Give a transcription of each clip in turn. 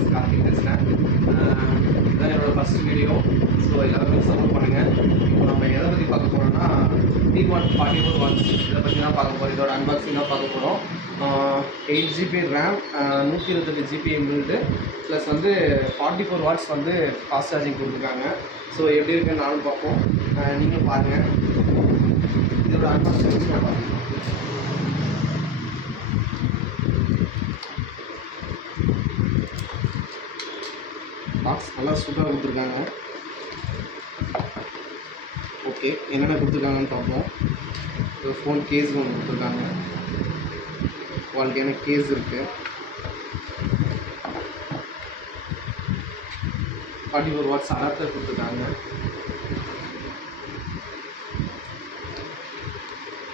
Electronics Karthik பேசுகிறேன். இதுதான் என்னோடய ஃபஸ்ட் வீடியோ. ஸோ எல்லாருமே சப்போர்ட் பண்ணுங்கள். இப்போ நம்ம எதை பற்றி பார்க்க போகிறோம்னா T1 44 வாட்ஸ் இதை பற்றி தான் பார்க்க போகிறோம். இதோட அன்பாக்சிங் தான் பார்க்க போகிறோம். 8 GB RAM, 128 GB எம்எல்டு ப்ளஸ் வந்து 44 வாட்ஸ் வந்து ஃபாஸ்ட் சார்ஜிங் கொடுத்துருக்காங்க. ஸோ எப்படி இருக்குன்னு நானும் பார்ப்போம், நீங்களும் பாருங்கள். இதோட அன்பாக்சிங் நான் பார்ப்போம். பாக்ஸ் நல்லா சூப்பராக கொடுத்துருக்காங்க. ஓகே, என்னென்ன கொடுத்துருக்காங்கன்னு பார்ப்போம். ஒரு ஃபோன் கேஸ் ஒன்று கொடுத்துருக்காங்க. குவாலிட்டியான கேஸ் இருக்குது. 44 வாட்ஸ் அடாப்டர் கொடுத்துருக்காங்க.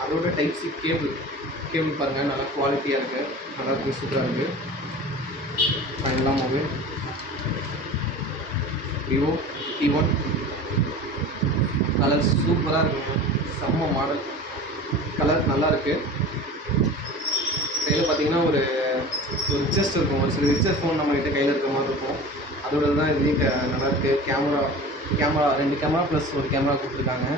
அதோட டைப் சி கேபிள் பாருங்கள், நல்லா குவாலிட்டியாக இருக்குது, நல்லா இருக்குது, சூப்பராக இருக்குது. ஃபைனலாக மொபைல் விவோ T1 கலர் சூப்பராக இருக்குங்க, செம்ம மாடல், கலர் நல்லா இருக்குது. கையில் பார்த்தீங்கன்னா ஒரு ரிச்சஸ்ட் இருக்கும். ஒரு சில ரிச்சர் ஃபோன் நம்மகிட்ட கையில் இருக்கிற மாதிரி இருக்கும். அதோட தான் இதுலேயும் நல்லாயிருக்கு. கேமரா 2 கேமரா ப்ளஸ் ஒரு கேமரா கொடுத்துருக்காங்க.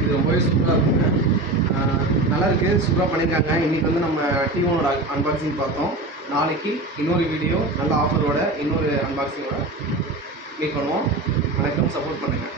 இது ரொம்பவே சூப்பராக இருக்குங்க, நல்லா இருக்குது, சூப்பராக பண்ணியிருக்காங்க. இன்றைக்கி வந்து நம்ம T1ஓட அன்பாக்சிங் பார்த்தோம். நாளைக்கு இன்னொரு வீடியோ நல்ல ஆஃபரோட இன்னொரு அன்பாக்சிங்கோட மீட் பண்ணுவோம். வணக்கம், சப்போர்ட் பண்ணுங்கள்.